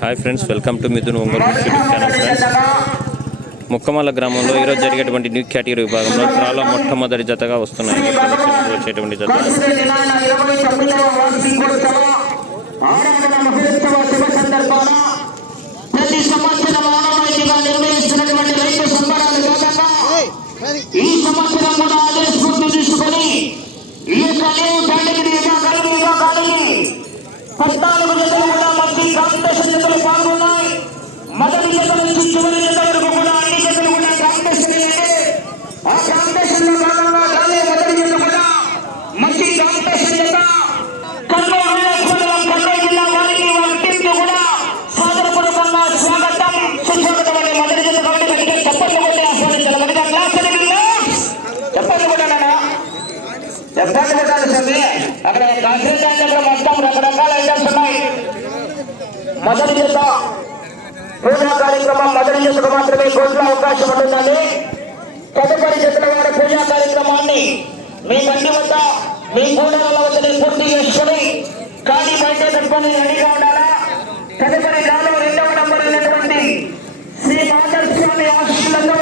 Hi friends welcome to Mithun Ongole YouTube channel friends Mukkamalla గ్రామంలో ఈరోజు జరిగేటువంటి new category విభాగంలో చాలా మొట్టమొదటి జతగా వస్తున్నాయి. వచ్చేటువంటి జత. ఈ సంవత్సరం కూడా అదే స్ఫూర్తి తీసుకొని ఈ యొక్క లేవు తండ్రికి పద్నాలుగు జతలు కూడా కాంపిటీషన్ జతలు పాల్గొన్నాయి. మొదటి జత నుంచి చివరి జత వరకు కూడా అన్ని జతలు కూడా కాంపిటీషన్ అయ్యాయి. ఆ కాంపిటీషన్లో భాగంగా కానీ మొదటి జత కూడా మంచి కాంపిటీషన్ జత కర్నూలు మండలం కర్నూలు జిల్లా వారికి వారి టీంకి కూడా సాదరపూర్వకంగా స్వాగతం. సుస్వాగతం అనే మొదటి జత కాబట్టి గట్టిగా చెప్పట్లు కొట్టి ఆస్వాదించాలి. గట్టిగా క్లాస్ చెప్పట్లు కొట్టానా చెప్పండి కొట్టాలి స్వామి? అక్కడ కాశ్మీర్ దగ్గర మొత్తం రకరకాల ఐటమ్స్ ఉన్నాయి. మొదటి జత పూజా కార్యక్రమం మొదటి జతకు మాత్రమే కోట్ల అవకాశం ఉంటుందండి. తదుపరి జతల వారి పూజా కార్యక్రమాన్ని మీ తండ్రి వద్ద మీ కూడల వద్దని పూర్తి చేసుకుని కానీ బయట పెట్టుకొని రెడీగా ఉండాలా? తదుపరి గాలు రెండవ నంబర్ అయినటువంటి శ్రీ మాధర్ స్వామి ఆశీస్సులతో